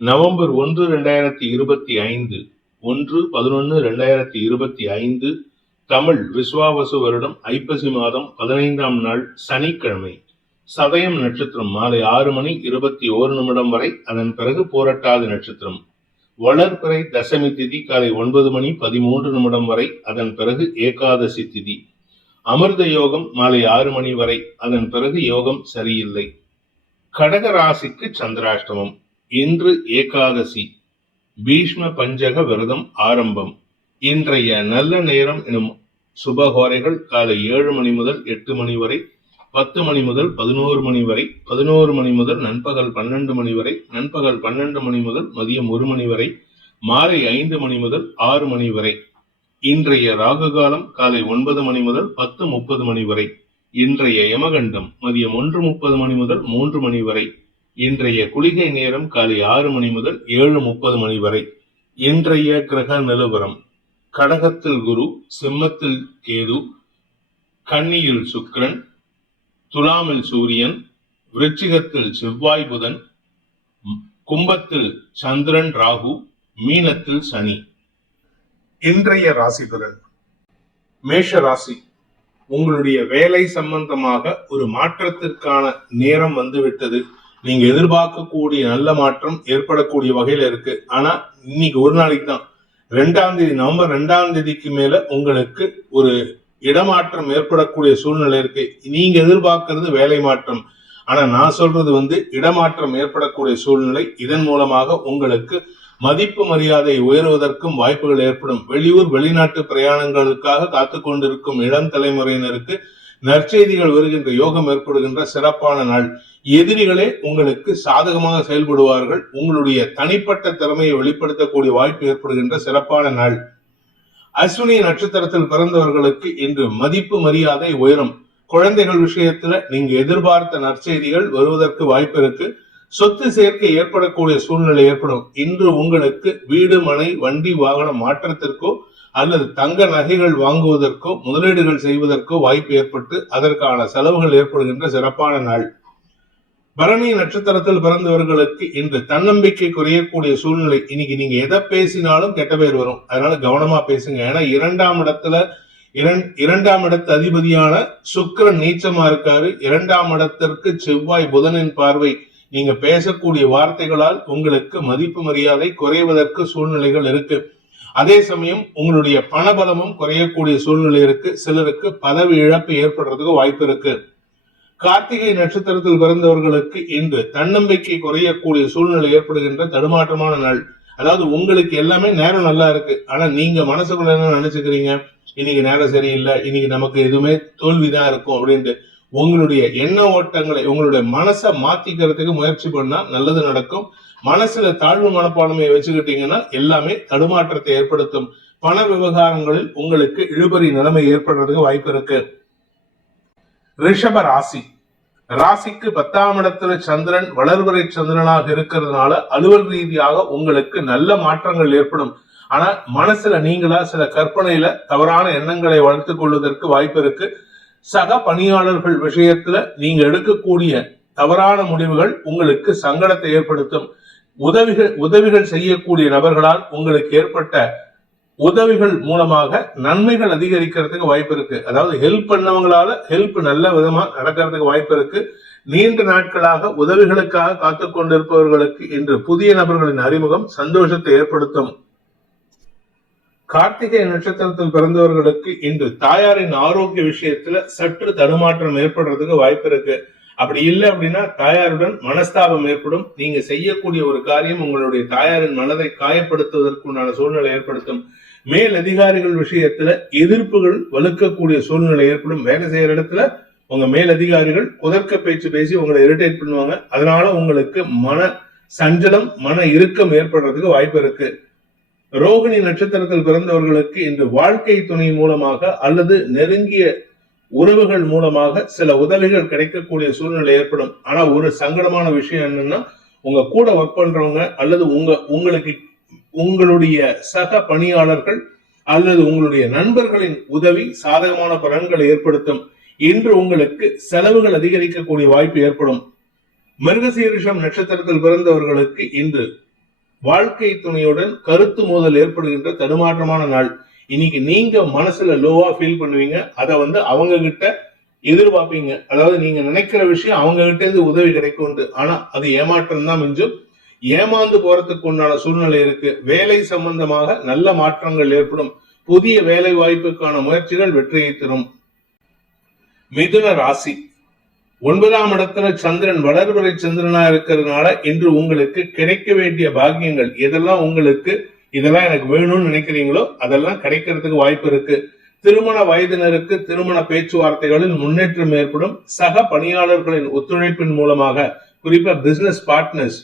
November 1, 2025 1/11/2025 Tamil Vishvavasu வருடம் ஐப்பசி மாதம் 15ஆம் நாள் சனிக்கிழமை. சதயம் நட்சத்திரம் மாலை 6:21 வரை, அதன் பிறகு போரட்டாதி நட்சத்திரம். வளர்பிறை தசமி திதி காலை 9:13 வரை, அதன் பிறகு ஏகாதசி திதி. அமிர்த யோகம் மாலை 6 மணி வரை, அதன் பிறகு யோகம் சரியில்லை. கடக ராசிக்கு சந்திராஷ்டமம். இன்று ஏகாதசி. பீஷ்ம பஞ்சக விரதம் ஆரம்பம். இன்றைய நல்ல நேரம் எனும் சுபகோரைகள் காலை 7 மணி முதல் 8 மணி வரை, 10 மணி முதல் 11 மணி வரை, 11 மணி முதல் நண்பகல் 12 மணி வரை, நண்பகல் 12 மணி முதல் மதியம் 1 மணி வரை, மாலை 5 மணி முதல் 6 மணி வரை. இன்றைய ராகு காலம் காலை 9 மணி முதல் 10:30 மணி வரை. இன்றைய யமகண்டம் மதியம் 1:30 மணி முதல் 3 மணி வரை. இன்றைய குளிகை நேரம் காலை 6 மணி முதல் 7:30 மணி வரை. இன்றைய கிரக நிலவரம்: கடகத்தில் குரு, சிம்மத்தில் கேது, கன்னியில் சுக்கிரன், துலாமில் சூரியன், விருச்சிகத்தில் செவ்வாய் புதன், கும்பத்தில் சந்திரன் ராகு, மீனத்தில் சனி. இன்றைய ராசி பலன். மேஷ ராசி. உங்களுடைய வேலை சம்பந்தமாக ஒரு மாற்றத்திற்கான நேரம் வந்துவிட்டது. நீங்க எதிர்பார்க்கக்கூடிய நல்ல மாற்றம் ஏற்படக்கூடிய வகையில இருக்கு. ஆனா இன்னைக்கு ஒரு நாளைக்கு தான், 2ஆம் தேதி, நவம்பர் 2ஆம் தேதிக்கு மேல உங்களுக்கு ஒரு இடமாற்றம் ஏற்படக்கூடிய சூழ்நிலை இருக்கு. நீங்க எதிர்பார்க்கிறது வேலை மாற்றம், ஆனா நான் சொல்றது இடமாற்றம் ஏற்படக்கூடிய சூழ்நிலை. இதன் மூலமாக உங்களுக்கு மதிப்பு மரியாதை உயர்வதற்கும் வாய்ப்புகள் ஏற்படும். வெளியூர் வெளிநாட்டு பிரயாணங்களுக்காக காத்து கொண்டிருக்கும் இளம் தலைமுறையினருக்கு நற்செய்திகள் வருகின்ற யோகம் ஏற்படுகின்ற சிறப்பான நாள். எதிரிகளே உங்களுக்கு சாதகமாக செயல்படுவார்கள். உங்களுடைய தனிப்பட்ட திறமையை வெளிப்படுத்தக்கூடிய வாய்ப்பு ஏற்படுகின்ற சிறப்பான நாள். அஸ்வினி நட்சத்திரத்தில் பிறந்தவர்களுக்கு இன்று மதிப்பு மரியாதை உயரும். குழந்தைகள் விஷயத்துல நீங்க எதிர்பார்த்த நற்செய்திகள் வருவதற்கு வாய்ப்பு இருக்கு. சொத்து சேர்க்கை ஏற்படக்கூடிய சூழ்நிலை ஏற்படும். இன்று உங்களுக்கு வீடு, மனை, வண்டி, வாகன மாற்றத்திற்கோ அல்லது தங்க நகைகள் வாங்குவதற்கோ முதலீடுகள் செய்வதற்கோ வாய்ப்பு ஏற்பட்டு அதற்கான செலவுகள் ஏற்படுகின்ற சிறப்பான நாள். பரணி நட்சத்திரத்தில் பிறந்தவர்களுக்கு இன்று தன்னம்பிக்கை குறையக்கூடிய சூழ்நிலை. இன்னைக்கு நீங்க எதை பேசினாலும் கெட்ட பேர் வரும். அதனால கவனமா பேசுங்க. ஏன்னா 2ஆம் இடத்து அதிபதியான சுக்கிரன் நீச்சமா இருக்காரு. 2ஆம் இடத்திற்கு செவ்வாய் புதனின் பார்வை. நீங்க பேசக்கூடிய வார்த்தைகளால் உங்களுக்கு மதிப்பு மரியாதை குறைவதற்கு சூழ்நிலைகள் இருக்கு. அதே சமயம் உங்களுடைய பணபலமும் குறையக்கூடிய சூழ்நிலை இருக்கு. சிலருக்கு பதவி இழப்பு ஏற்படுறதுக்கு வாய்ப்பு இருக்கு. கார்த்திகை நட்சத்திரத்தில் பிறந்தவர்களுக்கு இன்று தன்னம்பிக்கை குறையக்கூடிய சூழ்நிலை ஏற்படுகின்ற தடுமாற்றமான நாள். அதாவது உங்களுக்கு எல்லாமே நேரம் நல்லா இருக்கு, ஆனா நீங்க மனசுக்குள்ள என்ன நினைச்சுக்கிறீங்க, இன்னைக்கு நேரம் சரியில்லை, இன்னைக்கு நமக்கு எதுவுமே தோல்விதான் இருக்கும் அப்படின்ட்டு உங்களுடைய எண்ண ஓட்டங்களை, உங்களுடைய மனசை மாத்திக்கிறதுக்கு முயற்சி பண்ணா நல்லது நடக்கும். மனசுல தாழ்வு மனப்பான்மையை வச்சுக்கிட்டீங்கன்னா எல்லாமே தடுமாற்றத்தை ஏற்படுத்தும். பண விவகாரங்களில் உங்களுக்கு இழுபறி நிலைமை ஏற்படுறதுக்கு வாய்ப்பு இருக்கு. ரிஷப ராசி. ராசிக்கு 10ஆம் இடத்துல சந்திரன் வளர்பிறை சந்திரனாக இருக்கிறதுனால அலுவல் ரீதியாக உங்களுக்கு நல்ல மாற்றங்கள் ஏற்படும். ஆனா மனசுல நீங்களா சில கற்பனையில தவறான எண்ணங்களை வளர்த்துக் கொள்வதற்கு வாய்ப்பு இருக்கு. சக பணியாளர்கள் விஷயத்துல நீங்க எடுக்கக்கூடிய தவறான முடிவுகள் உங்களுக்கு சங்கடத்தை ஏற்படுத்தும். உதவிகள் செய்யக்கூடிய நபர்களால் உங்களுக்கு ஏற்பட்ட உதவிகள் மூலமாக நன்மைகள் அதிகரிக்கிறதுக்கு வாய்ப்பு இருக்கு. அதாவது ஹெல்ப் பண்ணவங்களால ஹெல்ப் நல்ல விதமா நடக்கிறதுக்கு வாய்ப்பு இருக்கு. நீண்ட நாட்களாக உதவிகளுக்காக காத்து கொண்டிருப்பவர்களுக்கு இன்று புதிய நபர்களின் அறிமுகம் சந்தோஷத்தை ஏற்படுத்தும். கார்த்திகை நட்சத்திரத்தில் பிறந்தவர்களுக்கு இன்று தாயாரின் ஆரோக்கிய விஷயத்துல சற்று தடுமாற்றம் ஏற்படுறதுக்கு வாய்ப்பு இருக்கு. அப்படி இல்லை அப்படின்னா தாயாருடன் மனஸ்தாபம் ஏற்படும். நீங்க செய்யக்கூடிய ஒரு காரியம் உங்களுடைய தாயாரின் மனதை காயப்படுத்துவதற்குண்டான சூழ்நிலை ஏற்படுத்தும். மேல் அதிகாரிகள் விஷயத்துல எதிர்ப்புகள் வலுக்கக்கூடிய சூழ்நிலை ஏற்படும். வேலை செய்யற இடத்துல உங்க மேல் அதிகாரிகள் குதர்க்க பேச்சு பேசி உங்களை இரிட்டேட் பண்ணுவாங்க. அதனால உங்களுக்கு மன சஞ்சலம், மன இறுக்கம் ஏற்படுறதுக்கு வாய்ப்பு இருக்கு. ரோகிணி நட்சத்திரத்தில் பிறந்தவர்களுக்கு இன்று வாழ்க்கை துணை மூலமாக அல்லது நெருங்கிய உறவுகள் மூலமாக சில உதவிகள் கிடைக்கக்கூடிய சூழ்நிலை ஏற்படும். ஆனா ஒரு சங்கடமான விஷயம் என்னன்னா, உங்க கூட ஒர்க் பண்றவங்க அல்லது உங்களுடைய சக பணியாளர்கள் அல்லது உங்களுடைய நண்பர்களின் உதவி சாதகமான பலன்களை ஏற்படுத்தும். இன்று உங்களுக்கு செலவுகள் அதிகரிக்கக்கூடிய வாய்ப்பு ஏற்படும். மிருகசீரிஷம் நட்சத்திரத்தில் பிறந்தவர்களுக்கு இன்று வாழ்க்கை துணையுடன் கருத்து மோதல் ஏற்படுகின்ற தடுமாற்றமான நாள். இன்னைக்கு நீங்க மனசுல லோவா ஃபீல் பண்ணுவீங்க, அதை அவங்க கிட்ட எதிர்பார்ப்பீங்க. அதாவது நீங்க நினைக்கிற விஷயம் அவங்க கிட்ட இருந்து உதவி கிடைக்கும், ஆனா அது ஏமாற்றம் தான் மிஞ்சும். ஏமாந்து போறதுக்கு உண்டான சூழ்நிலை இருக்கு. வேலை சம்பந்தமாக நல்ல மாற்றங்கள் ஏற்படும். புதிய வேலை வாய்ப்புக்கான முயற்சிகள் வெற்றியை தரும். மிதுன ராசி, 9ஆம் இடத்துல சந்திரன் வளர்வரை சந்திரனா இருக்கிறதுனால இன்று உங்களுக்கு கிடைக்க வேண்டிய பாக்கியங்கள் இதெல்லாம் எனக்கு வேணும்னு நினைக்கிறீங்களோ அதெல்லாம் கிடைக்கிறதுக்கு வாய்ப்பு இருக்கு. திருமண வயதினருக்கு திருமண பேச்சுவார்த்தைகளில் முன்னேற்றம் ஏற்படும். சக பணியாளர்களின் ஒத்துழைப்பின் மூலமாக, குறிப்பா பிசினஸ் பார்ட்னர்ஸ்,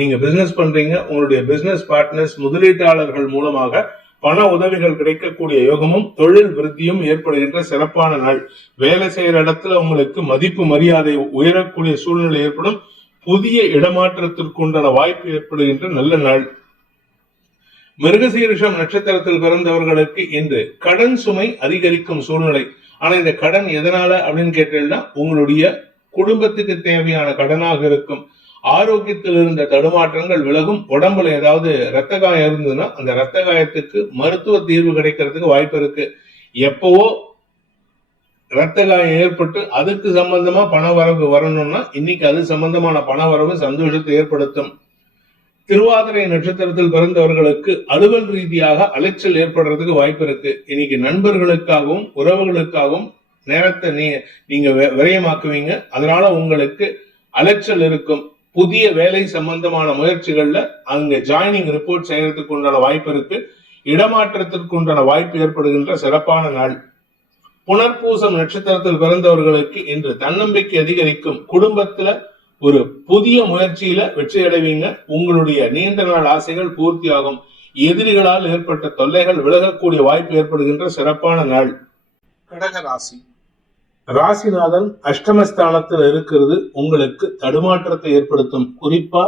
நீங்க பிசினஸ் பண்றீங்க, உங்களுடைய பிசினஸ் பார்ட்னர்ஸ் முதலீட்டாளர்கள் மூலமாக பண உதவிகள் கிடைக்கக்கூடிய யோகமும் தொழில் விருத்தியும் ஏற்படுகின்ற சிறப்பான நாள். வேலை செய்யற இடத்துல உங்களுக்கு மதிப்பு மரியாதை உயரக்கூடிய சூழ்நிலை ஏற்படும். புதிய இடமாற்றத்திற்குண்டான வாய்ப்பு ஏற்படுகின்ற நல்ல நாள். மிருகசீரிஷம் நட்சத்திரத்தில் பிறந்தவர்களுக்கு இன்று கடன் சுமை அதிகரிக்கும் சூழ்நிலை. ஆனா இந்த கடன் எதனால அப்படின்னு கேட்டீங்கன்னா உங்களுடைய குடும்பத்துக்கு தேவையான கடனாக இருக்கும். ஆரோக்கியத்தில் இருந்த தடுமாற்றங்கள் விலகும். உடம்புல ஏதாவது ரத்த காயம் இருந்ததுன்னா அந்த ரத்த காயத்துக்கு மருத்துவ தீர்வு கிடைக்கிறதுக்கு வாய்ப்பு இருக்கு. எப்பவோ ரத்த காயம் ஏற்பட்டு அதுக்கு சம்பந்தமா பண வரவு வரணும்னா இன்னைக்கு அது சம்பந்தமான பண வரவு சந்தோஷத்தை ஏற்படுத்தும். திருவாதிரை நட்சத்திரத்தில் பிறந்தவர்களுக்கு அலுவல் ரீதியாக அலைச்சல் ஏற்படுறதுக்கு வாய்ப்பு இருக்கு. இன்னைக்கு நண்பர்களுக்காகவும் உறவுகளுக்காகவும் நேரத்தை நீங்க விரயமாக்குவீங்க. அதனால உங்களுக்கு அலைச்சல் இருக்கும். புதிய வேலை சம்பந்தமான முயற்சிகள்ல அங்க ஜாயினிங் ரிப்போர்ட் செய்யறதுக்கு உண்டான வாய்ப்பு இருக்கு. இடமாற்றத்திற்கு உண்டான வாய்ப்பு ஏற்படுகின்ற சிறப்பான நாள். புனர்பூசம் நட்சத்திரத்தில் பிறந்தவர்களுக்கு இன்று தன்னம்பிக்கை அதிகரிக்கும். குடும்பத்துல ஒரு புதிய முயற்சியில வெற்றி அடைவீங்க. உங்களுடைய நீண்ட நாள் ஆசைகள் பூர்த்தியாகும். எதிரிகளால் ஏற்பட்ட தொல்லைகள் விலகக்கூடிய வாய்ப்பு ஏற்படுகின்ற சிறப்பான நாள். கடக ராசி, ராசிநாதன் அஷ்டமஸ்தானத்தில் இருக்கிறது உங்களுக்கு தடுமாற்றத்தை ஏற்படுத்தும். குறிப்பா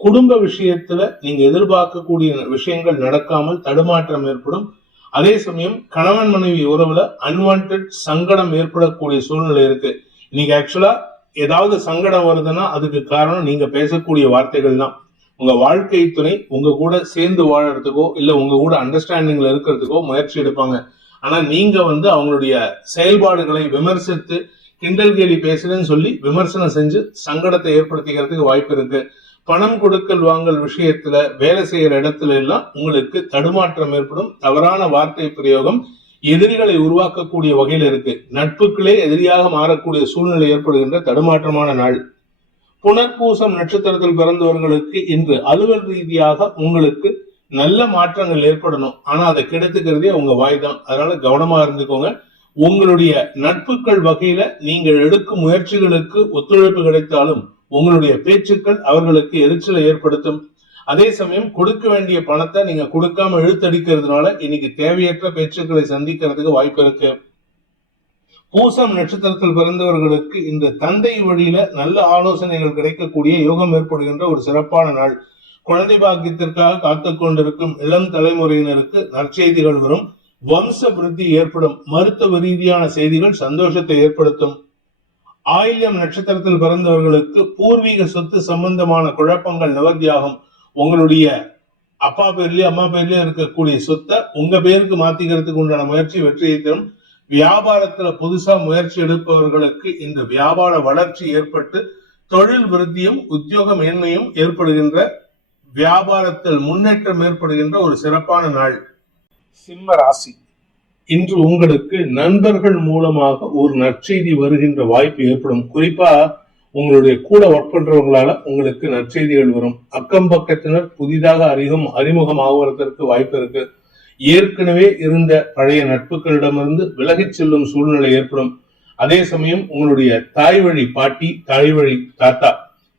குடும்ப விஷயத்துல நீங்க எதிர்பார்க்கக்கூடிய விஷயங்கள் நடக்காமல் தடுமாற்றம் ஏற்படும். அதே சமயம் கணவன் மனைவி உறவுல அன்வான்ட் சங்கடம் ஏற்படக்கூடிய சூழ்நிலை இருக்கு. நீங்க ஆக்சுவலா ஏதாவது சங்கடம் வருதுன்னா அதுக்கு காரணம் நீங்க பேசக்கூடிய வார்த்தைகள் தான். உங்க வாழ்க்கை துணை உங்க கூட சேர்ந்து வாழறதுக்கோ இல்ல உங்க கூட அண்டர்ஸ்டாண்டிங்ல இருக்கிறதுக்கோ முயற்சி எடுப்பாங்க. ஆனா நீங்க அவங்களுடைய செயல்பாடுகளை விமர்சித்து கிண்டல் கேலி பேசுறேன்னு சொல்லி விமர்சனம் செஞ்சு சங்கடத்தை ஏற்படுத்திக்கிறதுக்கு வாய்ப்பு இருக்கு. பணம் கொடுக்கல் வாங்கல் விஷயத்துல வேலை செய்யற இடத்துல எல்லாம் உங்களுக்கு தடுமாற்றம் ஏற்படும். தவறான வார்த்தை பிரயோகம் எதிரிகளை உருவாக்கக்கூடிய வகையில் இருக்கு. நட்புகளே எதிரியாக மாறக்கூடிய சூழ்நிலை ஏற்படுகின்ற தடுமாற்றமான நாள். புனர்பூசம் நட்சத்திரத்தில் பிறந்தவர்களுக்கு இன்று அலுவல் ரீதியாக உங்களுக்கு நல்ல மாற்றங்கள் ஏற்படணும். ஆனா அதை கெடுத்துக்கிறதே உங்க வாய் தான். அதனால கவனமா இருந்துக்கோங்க. உங்களுடைய நட்புகள் வகையில நீங்கள் எடுக்கும் முயற்சிகளுக்கு ஒத்துழைப்பு கிடைத்தாலும் உங்களுடைய பேச்சுக்கள் அவர்களுக்கு எரிச்சலை ஏற்படுத்தும். அதே சமயம் கொடுக்க வேண்டிய பணத்தை நீங்க கொடுக்காம இழுத்தடிக்கிறதுனால இன்னைக்கு தேவையற்ற பேச்சுக்களை சந்திக்கிறதுக்கு வாய்ப்பு இருக்கு. பூசம் நட்சத்திரத்தில் பிறந்தவர்களுக்கு இந்த தந்தை வழியில நல்ல ஆலோசனைகள் கிடைக்கக்கூடிய யோகம் ஏற்படுகின்ற ஒரு சிறப்பான நாள். குழந்தை பாக்கியத்திற்காக காத்து கொண்டிருக்கும் இளம் தலைமுறையினருக்கு நற்செய்திகள் வரும். வம்ச விருத்தி ஏற்படும். மருத்துவ ரீதியான செய்திகள் சந்தோஷத்தை ஏற்படுத்தும். ஆயில்யம் நட்சத்திரத்தில் பிறந்தவர்களுக்கு பூர்வீக சொத்து சம்பந்தமான குழப்பங்கள் நிவர்த்தியாகும். உங்களுடைய அப்பா பேர்லயே அம்மா பேர்லயே இருக்கக்கூடிய சொத்தை உங்க பேருக்கு மாத்திக்கிறதுக்கு உண்டான முயற்சி வெற்றியை தரும். வியாபாரத்துல புதுசா முயற்சி எடுப்பவர்களுக்கு இந்த வியாபார வளர்ச்சி ஏற்பட்டு தொழில் விருத்தியும் உத்தியோக மேன்மையும் ஏற்படுகின்ற, வியாபாரத்தில் முன்னேற்றம் ஏற்படுகின்ற ஒரு சிறப்பான நாள். சிம்ம ராசி, இன்று உங்களுக்கு நண்பர்கள் மூலமாக ஒரு நற்செய்தி வருகின்ற வாய்ப்பு ஏற்படும். குறிப்பா உங்களுடைய கூட ஒர்க் பண்றவங்களால உங்களுக்கு நற்செய்திகள் வரும். அக்கம் பக்கத்தினர் புதிதாக அறிமுகம் ஆகுவதற்கு வாய்ப்பு இருக்கு. ஏற்கனவே இருந்த பழைய நட்புகளிடமிருந்து விலகிச் செல்லும் சூழ்நிலை ஏற்படும். அதே சமயம் உங்களுடைய தாய் வழி பாட்டி, தாய் வழி தாத்தா,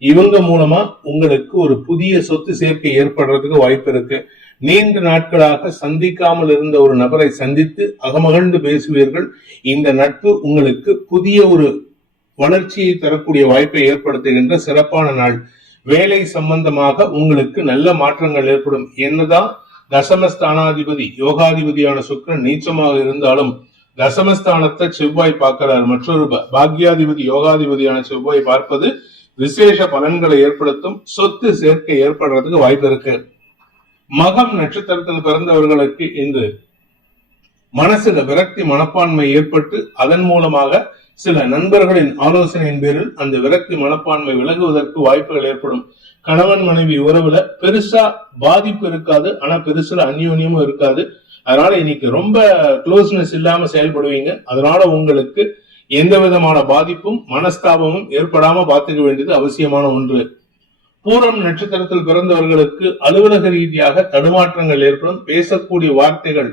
இவங்க மூலமா உங்களுக்கு ஒரு புதிய சொத்து சேர்க்கை ஏற்படுறதுக்கு வாய்ப்பு இருக்கு. நீண்ட நாட்களாக சந்திக்காமல் இருந்த ஒரு நபரை சந்தித்து அகமகிழ்ந்து பேசுவீர்கள். இந்த நட்பு உங்களுக்கு புதிய ஒரு வளர்ச்சியை தரக்கூடிய வாய்ப்பை ஏற்படுத்துகின்ற சிறப்பான நாள். வேலை சம்பந்தமாக உங்களுக்கு நல்ல மாற்றங்கள் ஏற்படும். என்னதான் தசமஸ்தானாதிபதி யோகாதிபதியான சுக்கிரன் நீச்சமாக இருந்தாலும் தசமஸ்தானத்தை செவ்வாய் பார்க்கிறார். மற்றொரு பாக்யாதிபதி யோகாதிபதியான செவ்வாய் பார்ப்பது விசேஷ பலன்களை ஏற்படுத்தும். சொத்து சேர்க்கை ஏற்படுறதுக்கு வாய்ப்பு இருக்கு. மகம் நட்சத்திரத்தில் பிறந்தவர்களுக்கு இன்று மனசுல விரக்தி மனப்பான்மை ஏற்பட்டு அதன் மூலமாக சில நண்பர்களின் ஆலோசனையின் பேரில் அந்த விரக்தி மனப்பான்மை விலகுவதற்கு வாய்ப்புகள் ஏற்படும். கணவன் மனைவி உறவுல பெருசா பாதிப்பு இருக்காது, ஆனா பெருசுல அந்யோன்யமும் இருக்காது. அதனால இன்னைக்கு ரொம்ப க்ளோஸ்னஸ் இல்லாம செயல்படுவீங்க. அதனால உங்களுக்கு எந்த விதமான பாதிப்பும் மனஸ்தாபமும் ஏற்படாம பார்த்துக்க வேண்டியது அவசியமான ஒன்று. பூரம் நட்சத்திரத்தில் பிறந்தவர்களுக்கு அலுவலக ரீதியாக தடுமாற்றங்கள் ஏற்படும். பேசக்கூடிய வார்த்தைகள்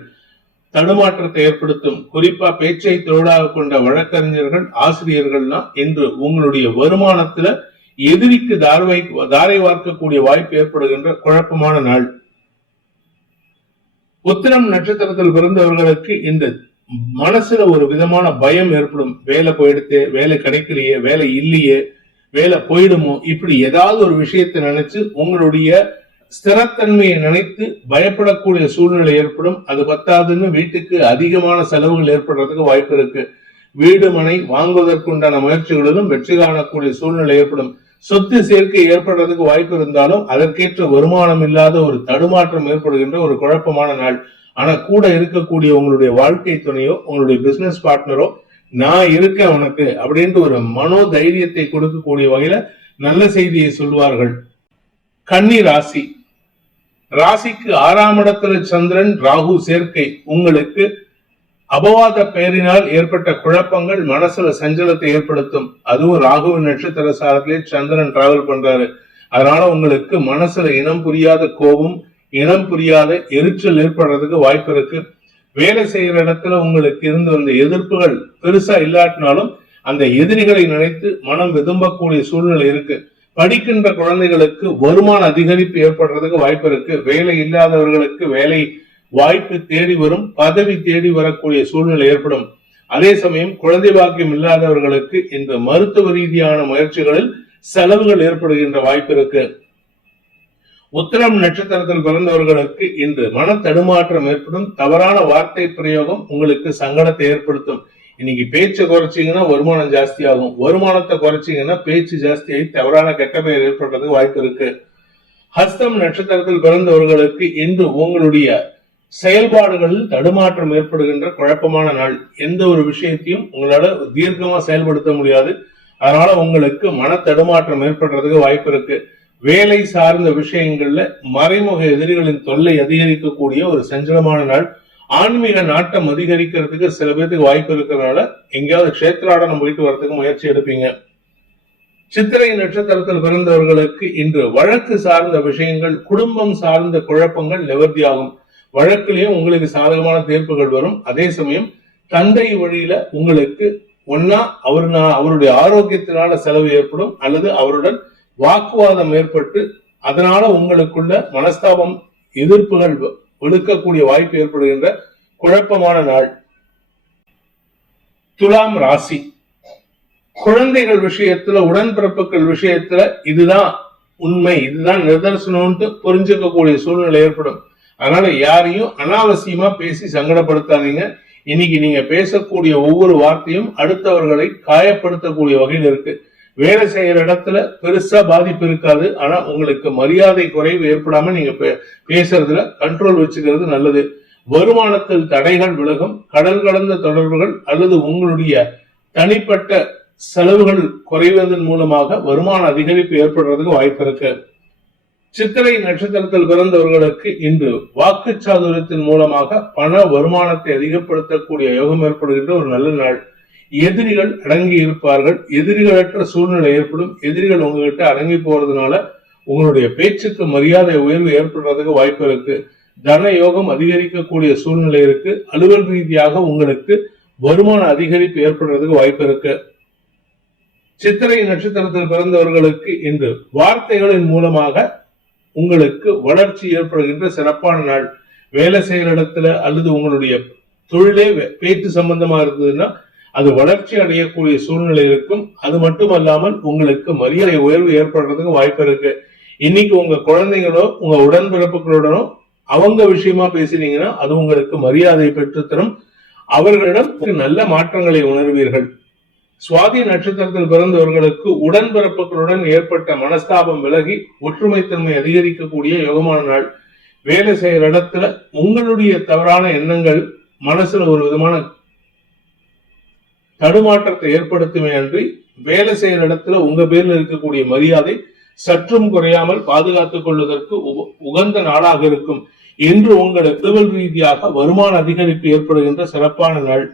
தடுமாற்றத்தை ஏற்படுத்தும். குறிப்பா பேச்சை தொழிலாக கொண்ட வழக்கறிஞர்கள், ஆசிரியர்கள்லாம் இன்று உங்களுடைய வருமானத்துல எதிரிக்கு தாரை வார்க்கக்கூடிய வாய்ப்பு ஏற்படுகின்ற குழப்பமான நாள். உத்திரம் நட்சத்திரத்தில் பிறந்தவர்களுக்கு இந்த மனசுல ஒரு விதமான பயம் ஏற்படும். வேலை போயிடுத்து, வேலை கிடைக்கலையே, வேலை இல்லையே, வேலை போயிடுமோ, இப்படி ஏதாவது ஒரு விஷயத்தை நினைச்சு உங்களுடைய ஸ்திரத்தன்மையை நினைத்து பயப்படக்கூடிய சூழ்நிலை ஏற்படும். அது பத்தாதுன்னு வீட்டுக்கு அதிகமான செலவுகள் ஏற்படுறதுக்கு வாய்ப்பு இருக்கு. வீடு மனை வாங்குவதற்குண்டான முயற்சிகளிலும் வெற்றி காணக்கூடிய சூழ்நிலை ஏற்படும். சொத்து சேர்க்கை ஏற்படுறதுக்கு வாய்ப்பு இருந்தாலும் அதற்கேற்ற வருமானம் இல்லாத ஒரு தடுமாற்றம் ஏற்படுகின்ற ஒரு குழப்பமான நாள். ஆனா கூட இருக்கக்கூடிய உங்களுடைய வாழ்க்கை துணையோ உங்களுடைய பிசினஸ் பார்ட்னரோ நான் இருக்கேன் உனக்கு அப்படின்ட்டு ஒரு மனோ தைரியத்தை கொடுக்கக்கூடிய வகையில நல்ல செய்தியை சொல்வார்கள். கன்னி ராசி. ராசிக்கு 6ஆம் இடத்துல சந்திரன் ராகு சேர்க்கை உங்களுக்கு அபவாத பெயரினால் ஏற்பட்ட குழப்பங்கள் மனசுல சஞ்சலத்தை ஏற்படுத்தும். அதுவும் ராகுவின் நட்சத்திர சாரத்திலே சந்திரன் டிராவல் பண்றாரு. அதனால உங்களுக்கு மனசுல இனம் புரியாத கோபம், இனம் புரியாத எரிச்சல் ஏற்படுறதுக்கு வாய்ப்பு இருக்கு. வேலை செய்யற இடத்துல உங்களுக்கு இருந்து வந்த எதிர்ப்புகள் பெருசா இல்லாட்டினாலும் அந்த எதிரிகளை நினைத்து மனம் விதும்பக்கூடிய சூழ்நிலை இருக்கு. படிக்கின்ற குழந்தைகளுக்கு வருமான அதிகரிப்பு ஏற்படுறதுக்கு வாய்ப்பு இருக்கு. வேலை இல்லாதவர்களுக்கு வேலை வாய்ப்பு தேடி வரும், பதவி தேடி வரக்கூடிய சூழ்நிலை ஏற்படும். அதே சமயம் குழந்தை பாக்கியம் இல்லாதவர்களுக்கு இந்த மருத்துவ ரீதியான முயற்சிகளில் செலவுகள் ஏற்படுகின்ற வாய்ப்பு இருக்கு. உத்திரம் நட்சத்திரத்தில் பிறந்தவர்களுக்கு இன்று மன தடுமாற்றம் ஏற்படும். தவறான வார்த்தை பிரயோகம் உங்களுக்கு சங்கடத்தை ஏற்படுத்தும். இன்னைக்கு பேச்சை குறைச்சிங்கன்னா வருமானம் ஜாஸ்தி ஆகும், வருமானத்தை குறைச்சிங்கன்னா பேச்சு ஜாஸ்தியாகி தவறான கெட்ட பெயர் ஏற்படுறதுக்கு வாய்ப்பு இருக்கு. ஹஸ்தம் நட்சத்திரத்தில் பிறந்தவர்களுக்கு இன்று உங்களுடைய செயல்பாடுகளில் தடுமாற்றம் ஏற்படுகின்ற குழப்பமான நாள். எந்த ஒரு விஷயத்தையும் உங்களால தீர்க்கமா செயல்படுத்த முடியாது. அதனால உங்களுக்கு மன தடுமாற்றம் ஏற்படுறதுக்கு வாய்ப்பு இருக்கு. வேலை சார்ந்த விஷயங்கள்ல மறைமுக எதிரிகளின் தொல்லை அதிகரிக்கக்கூடிய ஒரு சஞ்சலமான நாள். ஆன்மீக நாட்டம் அதிகரிக்கிறதுக்கு சில பேருக்கு வாய்ப்பு இருக்கிறதுனால எங்கேயாவது கஷேத்ராடனம் போயிட்டு வரதுக்கு முயற்சி எடுப்பீங்க. சித்திரை நட்சத்திரத்தில் பிறந்தவர்களுக்கு இன்று வழக்கு சார்ந்த விஷயங்கள், குடும்பம் சார்ந்த குழப்பங்கள் நிவர்த்தியாகும். வழக்கிலையும் உங்களுக்கு சாதகமான தீர்ப்புகள் வரும். அதே சமயம் தந்தை வழியில உங்களுக்கு ஒன்னா அவருடைய ஆரோக்கியத்தினால செலவு ஏற்படும், அல்லது அவருடன் வாக்குவாதம் ஏற்பட்டு அதனால உங்களுக்குள்ள மனஸ்தாபம், எதிர்ப்புகள் ஒழுக்கக்கூடிய வாய்ப்பு ஏற்படுகின்ற குழப்பமான நாள். துலாம் ராசி. குழந்தைகள் விஷயத்துல, உடன்பிறப்புகள் விஷயத்துல இதுதான் உண்மை, இதுதான் நிதர்சனம்னு புரிஞ்சுக்கக்கூடிய சூழ்நிலை ஏற்படும். அதனால யாரையும் அனாவசியமா பேசி சங்கடப்படுத்தாதீங்க. இன்னைக்கு நீங்க பேசக்கூடிய ஒவ்வொரு வார்த்தையும் அடுத்தவர்களை காயப்படுத்தக்கூடிய வகையில் இருக்கு. வேலை செய்யற இடத்துல பெருசா பாதிப்பு இருக்காது, ஆனா உங்களுக்கு மரியாதை குறைவு ஏற்படாம நீங்க பேசுறதுல கண்ட்ரோல் வச்சுக்கிறது நல்லது. வருமானத்தில் தடைகள் விலகும். கடல் கடந்த தொடர்புகள் அல்லது உங்களுடைய தனிப்பட்ட செலவுகள் குறைவதன் மூலமாக வருமான அதிகரிப்பு ஏற்படுறதுக்கு வாய்ப்பு இருக்கு. சித்திரை நட்சத்திரத்தில் பிறந்தவர்களுக்கு இன்று வாக்கு சாதுரியத்தின் மூலமாக பண வருமானத்தை அதிகப்படுத்தக்கூடிய யோகம் ஏற்படுகின்ற ஒரு நல்ல நாள். எதிரிகள் அடங்கி இருப்பார்கள். எதிரிகளற்ற சூழ்நிலை ஏற்படும். எதிரிகள் உங்ககிட்ட அடங்கி போறதுனால உங்களுடைய பேச்சுக்கு மரியாதை உயர்வு ஏற்படுறதுக்கு வாய்ப்பு இருக்கு. தன யோகம் அதிகரிக்கக்கூடிய சூழ்நிலை இருக்கு. அலுவல் ரீதியாக உங்களுக்கு வருமான அதிகரிப்பு ஏற்படுறதுக்கு வாய்ப்பு இருக்கு. சித்திரை நட்சத்திரத்தில் பிறந்தவர்களுக்கு இன்று வார்த்தைகளின் மூலமாக உங்களுக்கு வளர்ச்சி ஏற்படுகின்ற சிறப்பான நாள். வேலை செய்கிற இடத்துல அல்லது உங்களுடைய தொழிலே பேச்சு சம்பந்தமா இருந்ததுன்னா அது வளர்ச்சி அடையக்கூடிய சூழ்நிலை இருக்கும். அது மட்டுமல்லாமல் உங்களுக்கு மரியாதை உயர்வு ஏற்படுறதுக்கு வாய்ப்பு இருக்கு. இன்னைக்கு உங்க குழந்தைகளோ உங்க உடன்பிறப்புகளுடனோ அவங்க விஷயமா பேசினீங்கன்னா அது உங்களுக்கு மரியாதை பெற்றுத்தரும். அவர்களிடம் நல்ல மாற்றங்களை உணர்வீர்கள். சுவாதி நட்சத்திரத்தில் பிறந்தவர்களுக்கு உடன்பிறப்புகளுடன் ஏற்பட்ட மனஸ்தாபம் விலகி ஒற்றுமைத்தன்மை அதிகரிக்கக்கூடிய யோகமான நாள். வேலை செய்யற இடத்துல உங்களுடைய தவறான எண்ணங்கள் மனசுல ஒரு விதமான தடுமாற்றத்தை ஏற்படுத்துமே அன்றி வேலை செய்யற இடத்துல உங்க பேர்ல இருக்கக்கூடிய மரியாதை சற்றும் குறையாமல் பாதுகாத்துக் கொள்வதற்கு உகந்த நாளாக இருக்கும். இன்று உங்களுக்கு தொழில் ரீதியாக வருமான அதிகரிப்பு ஏற்படுகின்ற சிறப்பான நாள்.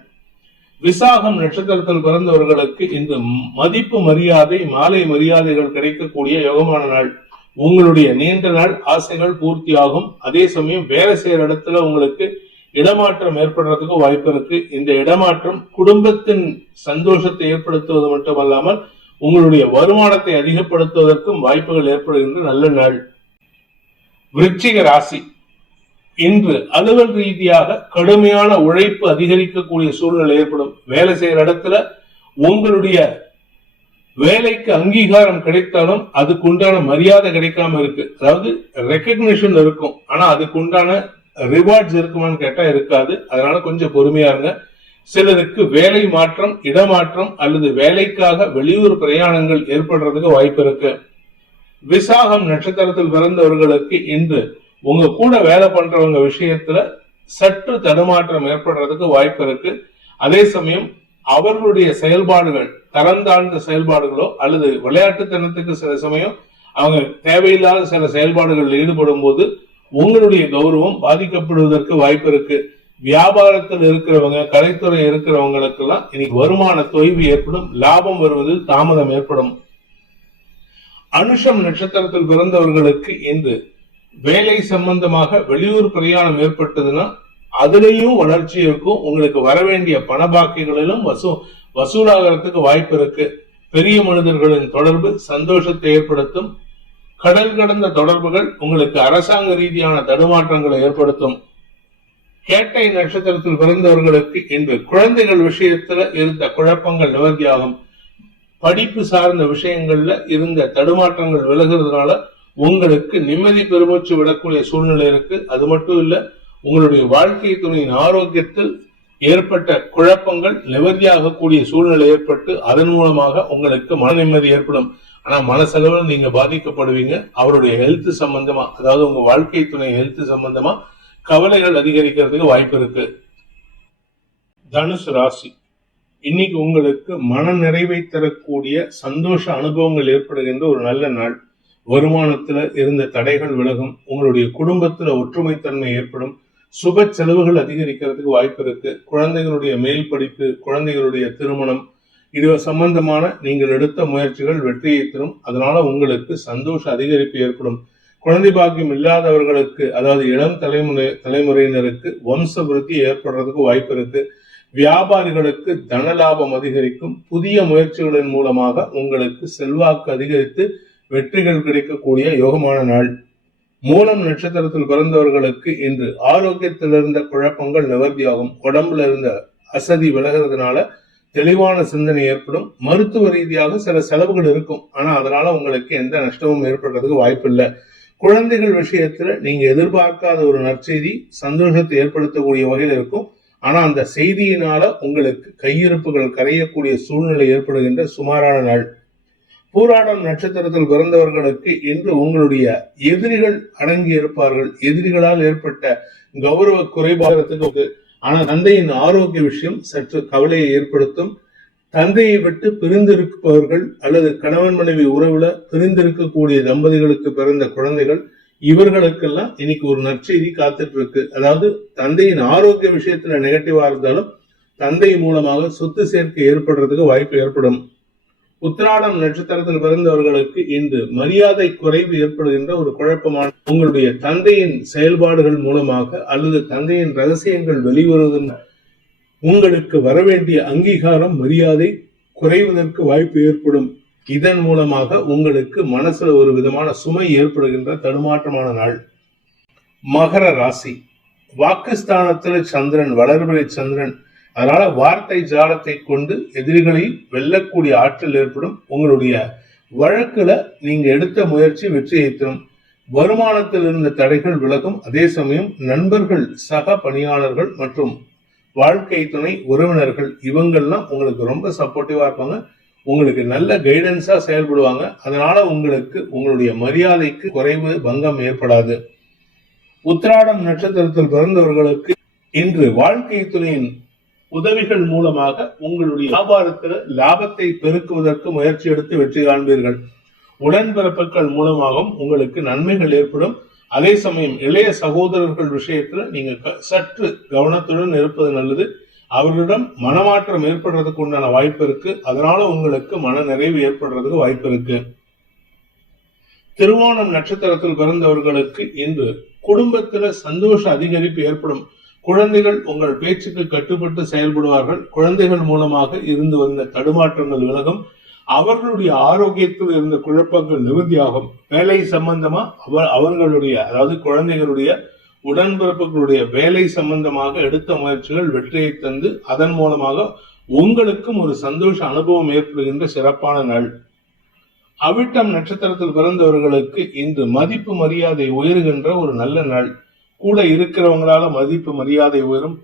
விசாகம் நட்சத்திரத்தில் பிறந்தவர்களுக்கு இன்று மதிப்பு மரியாதை மாலை மரியாதைகள் கிடைக்கக்கூடிய யோகமான நாள். உங்களுடைய நீண்ட நாள் ஆசைகள் பூர்த்தியாகும். அதே சமயம் வேலை செய்யற இடத்துல உங்களுக்கு இடமாற்றம் ஏற்படுறதுக்கு வாய்ப்பு இருக்கு. இந்த இடமாற்றம் குடும்பத்தின் சந்தோஷத்தை ஏற்படுத்துவது மட்டுமல்லாமல் உங்களுடைய வருமானத்தை அதிகப்படுத்துவதற்கும் வாய்ப்புகள் ஏற்படுகின்ற நல்ல நாள். விருச்சிக ராசி, இன்று அலுவல் ரீதியாக கடுமையான உழைப்பு அதிகரிக்கக்கூடிய சூழ்நிலை ஏற்படும். வேலை செய்யற இடத்துல உங்களுடைய வேலைக்கு அங்கீகாரம் கிடைத்தாலும் அதுக்குண்டான மரியாதை கிடைக்காம இருக்கு. அதாவது ரெக்கக்னிஷன் இருக்கும், ஆனா அதுக்குண்டான ரிவார்ட்ஸ் இருக்குமான்னு கேட்டா இருக்காது. அதனால கொஞ்சம் பொறுமையா இருங்க. சிலருக்கு வேலை மாற்றம், இடமாற்றம் அல்லது வேலைக்காக வெளியூர் பிரயாணங்கள் ஏற்படுறதுக்கு வாய்ப்பு இருக்கு. விசாகம் நட்சத்திரத்தில் பிறந்தவர்களுக்கு இன்று உங்க கூட வேலை பண்றவங்க விஷயத்துல சற்று தடுமாற்றம் ஏற்படுறதுக்கு வாய்ப்பு இருக்கு. அதே சமயம் அவர்களுடைய செயல்பாடுகள் தரந்தாழ்ந்த செயல்பாடுகளோ அல்லது விளையாட்டுத்தனத்துக்கு சில சமயம் அவங்க தேவையில்லாத சில செயல்பாடுகளில் ஈடுபடும் போது உங்களுடைய கௌரவம் பாதிக்கப்படுவதற்கு வாய்ப்பு இருக்கு. வியாபாரத்தில் இருக்கிறவங்க, கலைத்துறை இருக்கிறவங்களுக்கு எல்லாம் இன்னைக்கு வருமான தொய்வு ஏற்படும். லாபம் வருவதில் தாமதம் ஏற்படும். அனுஷம் நட்சத்திரத்தில் பிறந்தவர்களுக்கு இன்று வேலை சம்பந்தமாக வெளியூர் பிரயாணம் ஏற்பட்டதுன்னா அதுலயும் வளர்ச்சி இருக்கும். உங்களுக்கு வரவேண்டிய பண பாக்கிகளிலும் வசூலாகிறதுக்கு வாய்ப்பு இருக்கு. பெரிய மனிதர்களின் தொடர்பு சந்தோஷத்தை ஏற்படுத்தும். கடல் கடந்த தொடர்புகள் உங்களுக்கு அரசாங்க ரீதியான தடுமாற்றங்களை ஏற்படுத்தும். கேட்டை நட்சத்திரத்தில் பிறந்தவர்களுக்கு இன்று குழந்தைகள் விஷயத்துல இருந்த குழப்பங்கள் நிவர்த்தியாகும். படிப்பு சார்ந்த விஷயங்கள்ல இருந்த தடுமாற்றங்கள் விலகிறதுனால உங்களுக்கு நிம்மதி பெருமூச்சு விடக்கூடிய சூழ்நிலை இருக்கு. அது மட்டும் இல்ல, உங்களுடைய வாழ்க்கை துணையின் ஆரோக்கியத்தில் ஏற்பட்ட குழப்பங்கள் நிவர்த்தியாகக்கூடிய சூழ்நிலை ஏற்பட்டு அதன் மூலமாக உங்களுக்கு மன நிம்மதி ஏற்படும். ஆனா மனசளவில் நீங்க பாதிக்கப்படுவீங்க. அவருடைய ஹெல்த் சம்பந்தமா, அதாவது உங்க வாழ்க்கை துணை ஹெல்த் சம்பந்தமா கவலைகள் அதிகரிக்கிறதுக்கு வாய்ப்பு இருக்கு. தனுசு ராசி, இன்னைக்கு உங்களுக்கு மன நிறைவை தரக்கூடிய சந்தோஷ அனுபவங்கள் ஏற்படுகின்ற ஒரு நல்ல நாள். வருமானத்துல இருந்த தடைகள் விலகும். உங்களுடைய குடும்பத்துல ஒற்றுமைத்தன்மை ஏற்படும். சுப செலவுகள் அதிகரிக்கிறதுக்கு வாய்ப்பு இருக்கு. குழந்தைகளுடைய மேல் படிப்பு, குழந்தைகளுடைய திருமணம், இது சம்பந்தமான நீங்கள் எடுத்த முயற்சிகள் வெற்றியை தரும். அதனால உங்களுக்கு சந்தோஷ அதிகரிப்பு ஏற்படும். குழந்தை பாக்கியம் இல்லாதவர்களுக்கு, அதாவது இளம் தலைமுறையினருக்கு வம்ச விருத்தி ஏற்படுறதுக்கு வாய்ப்பு இருக்கு. வியாபாரிகளுக்கு தன லாபம் அதிகரிக்கும். புதிய முயற்சிகளின் மூலமாக உங்களுக்கு செல்வாக்கு அதிகரித்து வெற்றிகள் கிடைக்கக்கூடிய யோகமான நாள். மூலம் நட்சத்திரத்தில் பிறந்தவர்களுக்கு இன்று ஆரோக்கியத்தில் இருந்த குழப்பங்கள் நிவர்த்தியாகும். உடம்புல இருந்த அசதி விலகிறதுனால தெளிவான சிந்தனை ஏற்படும். மருத்துவ ரீதியாக சில செலவுகள் இருக்கும், ஆனா அதனால உங்களுக்கு எந்த நஷ்டமும் ஏற்படுறதுக்கு வாய்ப்பு இல்லை. குழந்தைகள் விஷயத்துல நீங்க எதிர்பார்க்காத ஒரு நற்செய்தி சந்தோஷத்தை ஏற்படுத்தக்கூடிய வகையில் இருக்கும். ஆனா அந்த செய்தியினால உங்களுக்கு கையிருப்புகள் கரையக்கூடிய சூழ்நிலை ஏற்படுகின்ற சுமாரான நாள். பூராடம் நட்சத்திரத்தில் பிறந்தவர்களுக்கு இன்று உங்களுடைய எதிரிகள் அடங்கி இருப்பார்கள். எதிரிகளால் ஏற்பட்ட கௌரவ குறைபாடுறதுக்கு, ஆனா தந்தையின் ஆரோக்கிய விஷயம் சற்று கவலையை ஏற்படுத்தும். தந்தையை விட்டு பிரிந்திருப்பவர்கள் அல்லது கணவன் மனைவி உறவுல பிரிந்திருக்கக்கூடிய தம்பதிகளுக்கு பிறந்த குழந்தைகள், இவர்களுக்கெல்லாம் இன்னைக்கு ஒரு நற்செய்தி காத்துட்டு இருக்கு. அதாவது தந்தையின் ஆரோக்கிய விஷயத்துல நெகட்டிவா இருந்தாலும் தந்தை மூலமாக சொத்து சேர்க்கை ஏற்படுறதுக்கு வாய்ப்பு ஏற்படும். உத்திராடம் நட்சத்திரத்தில் பிறந்தவர்களுக்கு இன்று மரியாதை குறைவு ஏற்படுகின்ற ஒரு குழப்பமான, உங்களுடைய தந்தையின் செயல்பாடுகள் மூலமாக அல்லது தந்தையின் ரகசியங்கள் வெளிவருவதன் உங்களுக்கு வரவேண்டிய அங்கீகாரம் மரியாதை குறைவதற்கு வாய்ப்பு ஏற்படும். இதன் மூலமாக உங்களுக்கு மனசுல ஒரு விதமான சுமை ஏற்படுகின்ற தடுமாற்றமான நாள். மகர ராசி, வாக்குஸ்தானத்தில் சந்திரன், வளர்பிறை சந்திரன். அதனால வார்த்தை ஜாலத்தை கொண்டு எதிரிகளை வெல்லக்கூடிய ஆற்றல் ஏற்படும். உங்களுடைய வழக்குல நீங்க எடுத்த முயற்சி வெற்றியை தரும். வருமானத்தில் இருந்த தடைகள் விலகும். அதே சமயம் நண்பர்கள், சக பணியாளர்கள் மற்றும் வாழ்க்கை துணை உறவினர்கள் இவங்கெல்லாம் உங்களுக்கு ரொம்ப சப்போர்ட்டிவா இருப்பாங்க. உங்களுக்கு நல்ல கைடன்ஸா செயல்படுவாங்க. அதனால உங்களுக்கு உங்களுடைய மரியாதைக்கு குறைவு பங்கம் ஏற்படாது. உத்திராடம் நட்சத்திரத்தில் பிறந்தவர்களுக்கு இன்று வாழ்க்கை துணையின் உதவிகள் மூலமாக உங்களுடைய வியாபாரத்தில் லாபத்தை பெருக்குவதற்கு முயற்சி எடுத்து வெற்றி காண்பீர்கள். உடன்பிறப்புகள் மூலமாகவும் உங்களுக்கு நன்மைகள் ஏற்படும். அதே சமயம் இளைய சகோதரர்கள் விஷயத்துல நீங்க சற்று கவனத்துடன் இருப்பது நல்லது. அவர்களிடம் மனமாற்றம் ஏற்படுறதுக்கு உண்டான வாய்ப்பு இருக்கு. அதனால உங்களுக்கு மன நிறைவு ஏற்படுறதுக்கு வாய்ப்பு இருக்கு. திருவோணம் நட்சத்திரத்தில் பிறந்தவர்களுக்கு இன்று குடும்பத்துல சந்தோஷ அதிகரிப்பு ஏற்படும். குழந்தைகள் உங்கள் பேச்சுக்கு கட்டுப்பட்டு செயல்படுவார்கள். குழந்தைகள் மூலமாக இருந்து வந்த தடுமாற்றங்கள் விலகும். அவர்களுடைய ஆரோக்கியத்தில் இருந்த குழப்பங்கள் நிவர்த்தியாகும். வேலை சம்பந்தமா அவர்களுடைய அதாவது குழந்தைகளுடைய உடன்பிறப்புகளுடைய வேலை சம்பந்தமாக எடுத்த முயற்சிகள் வெற்றியை தந்து அதன் மூலமாக உங்களுக்கும் ஒரு சந்தோஷ அனுபவம் ஏற்படுகின்ற சிறப்பான நாள். அவிட்டம் நட்சத்திரத்தில் பிறந்தவர்களுக்கு இன்று மதிப்பு மரியாதை உயர்கின்ற ஒரு நல்ல நாள். கூட இருக்கிறவங்களால மதிப்பு மரியாதை உயரும்.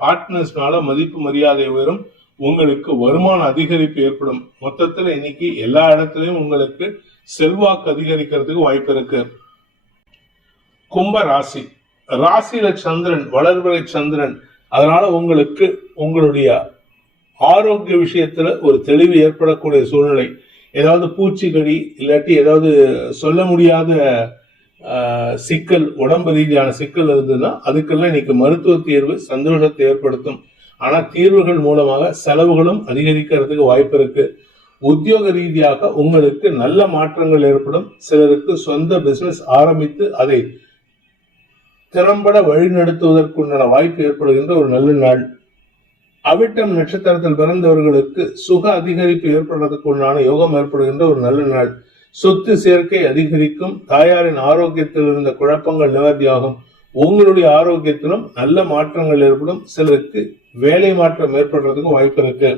பார்ட்னர்ஸ்னால மதிப்பு மரியாதை உயரும். உங்களுக்கு வருமான அதிகரிப்பு ஏற்படும். மொத்தத்துல இன்னைக்கு எல்லா இடத்துலயும் உங்களுக்கு செல்வாக்கு அதிகரிக்கிறதுக்கு வாய்ப்பு இருக்கு. கும்ப ராசி, ராசியில சந்திரன், வளர்வரை சந்திரன். அதனால உங்களுக்கு உங்களுடைய ஆரோக்கிய விஷயத்துல ஒரு தெளிவு ஏற்படக்கூடிய சூழ்நிலை. ஏதாவது பூச்சிக்கடி இல்லாட்டி ஏதாவது சொல்ல முடியாத சிக்கல், உடம்பு ரீதியான சிக்கல் இருந்ததுன்னா அதுக்கெல்லாம் இன்னைக்கு மருத்துவ தீர்வு சந்தோஷத்தை ஏற்படுத்தும். ஆனா தீர்வுகள் மூலமாக செலவுகளும் அதிகரிக்கிறதுக்கு வாய்ப்பு இருக்கு. உத்தியோக ரீதியாக உங்களுக்கு நல்ல மாற்றங்கள் ஏற்படும். சிலருக்கு சொந்த பிசினஸ் ஆரம்பித்து அதை திறம்பட வழிநடத்துவதற்குண்டான வாய்ப்பு ஏற்படுகின்ற ஒரு நல்ல நாள். அவிட்டம் நட்சத்திரத்தில் பிறந்தவர்களுக்கு சுக அதிகரிப்பு ஏற்படுறதுக்கு உண்டான யோகம் ஏற்படுகின்ற ஒரு நல்ல நாள். சொத்து சேர்க்கை அதிகரிக்கும். தாயாரின் ஆரோக்கியத்தில் இருந்த குழப்பங்கள் நிவர்த்தியாகும். உங்களுடைய ஆரோக்கியத்திலும் நல்ல மாற்றங்கள் ஏற்படும். சிலருக்கு வேலை மாற்றம் ஏற்படுறதுக்கு வாய்ப்பு இருக்கு.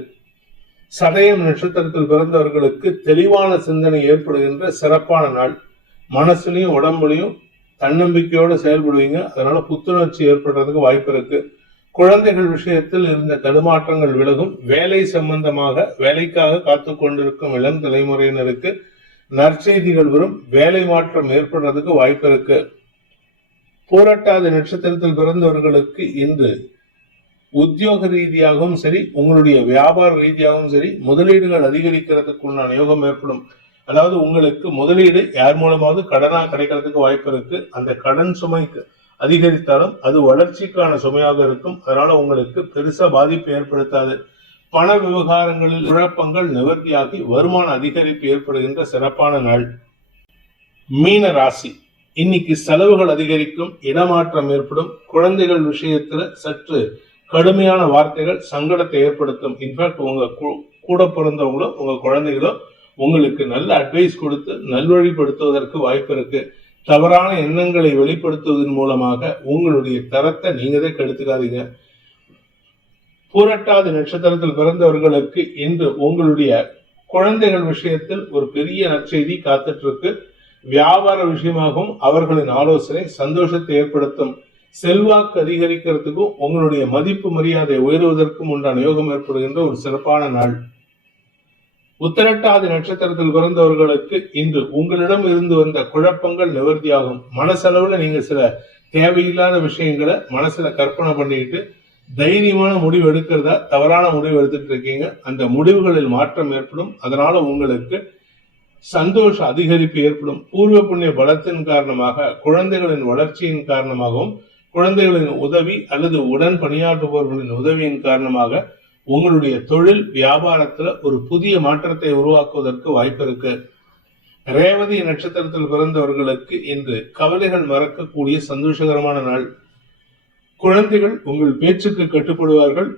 சதயம் நட்சத்திரத்தில் பிறந்தவர்களுக்கு தெளிவான சிந்தனை ஏற்படுகின்ற சிறப்பான நாள். மனசுலையும் உடம்புலையும் தன்னம்பிக்கையோடு செயல்படுவீங்க. அதனால புத்துணர்ச்சி ஏற்படுறதுக்கு வாய்ப்பு இருக்கு. குழந்தைகள் விஷயத்தில் இருந்த தடுமாற்றங்கள் விலகும். வேலை சம்பந்தமாக வேலைக்காக காத்து கொண்டிருக்கும் இளம் தலைமுறையினருக்கு நற்செய்திகள் வரும். வேலை மாற்றம் ஏற்படுறதுக்கு வாய்ப்பு இருக்கு. போராட்டாத நட்சத்திரத்தில் பிறந்தவர்களுக்கு இன்று உத்தியோக ரீதியாகவும் சரி, உங்களுடைய வியாபார ரீதியாகவும் சரி, முதலீடுகள் அதிகரிக்கிறதுக்கு உண்டான யோகம் ஏற்படும். அதாவது உங்களுக்கு முதலீடு யார் மூலமாவது கடனா கிடைக்கிறதுக்கு வாய்ப்பு இருக்கு. அந்த கடன் சுமைக்கு அதிகரித்தாலும் அது வளர்ச்சிக்கான சுமையாக இருக்கும். அதனால உங்களுக்கு பெருசா பாதிப்பு ஏற்படுத்தாது. பண விவகாரங்களில் குழப்பங்கள் நிவர்த்தியாகி வருமான அதிகரிப்பு ஏற்படுகின்ற சிறப்பான நாள். மீன ராசி, இன்னைக்கு செலவுகள் அதிகரிக்கும். இடமாற்றம் ஏற்படும். குழந்தைகள் விஷயத்துல சற்று கடுமையான வார்த்தைகள் சங்கடத்தை ஏற்படுத்தும். இன்ஃபேக்ட் உங்க கூட பிறந்தவங்களோ உங்க குழந்தைகளோ உங்களுக்கு நல்ல அட்வைஸ் கொடுத்து நல்வழிப்படுத்துவதற்கு வாய்ப்பு இருக்கு. தவறான எண்ணங்களை வெளிப்படுத்துவதன் மூலமாக உங்களுடைய தரத்தை நீங்க தான் கெடுத்துக்காதீங்க. பூரட்டாதி நட்சத்திரத்தில் பிறந்தவர்களுக்கு இன்று உங்களுடைய குழந்தைகள் விஷயத்தில் ஒரு பெரிய நற்செய்தி காத்துட்டு இருக்கு. வியாபார விஷயமாகவும் அவர்களின் ஆலோசனை சந்தோஷத்தை ஏற்படுத்தும். செல்வாக்கு அதிகரிக்கிறதுக்கும் உங்களுடைய மதிப்பு மரியாதை உயர்வதற்கும் உண்டான யோகம் ஏற்படுகின்ற ஒரு சிறப்பான நாள். உத்திரட்டாதி நட்சத்திரத்தில் பிறந்தவர்களுக்கு இன்று உங்களிடம் இருந்து வந்த குழப்பங்கள் நிவர்த்தியாகும். மனசளவுல நீங்க சில தேவையில்லாத விஷயங்களை மனசுல கற்பனை பண்ணிட்டு தைரியமான முடிவு எடுக்கிறதா தவறான முடிவு எடுத்துட்டு இருக்கீங்க. அந்த முடிவுகளில் மாற்றம் ஏற்படும். அதனால உங்களுக்கு சந்தோஷ அதிகரிப்பு ஏற்படும். பூர்வ புண்ணிய பலத்தின் காரணமாக, குழந்தைகளின் வளர்ச்சியின் காரணமாகவும், குழந்தைகளின் உதவி அல்லது உடன் பணியாற்றுபவர்களின் உதவியின் காரணமாக உங்களுடைய தொழில் வியாபாரத்துல ஒரு புதிய மாற்றத்தை உருவாக்குவதற்கு வாய்ப்பு இருக்கு. ரேவதி நட்சத்திரத்தில் பிறந்தவர்களுக்கு இன்று கவலைகள் மறக்கக்கூடிய சந்தோஷகரமான நாள். குழந்தைகள் உங்கள் பேச்சுக்கு கட்டுப்படுவார்கள்.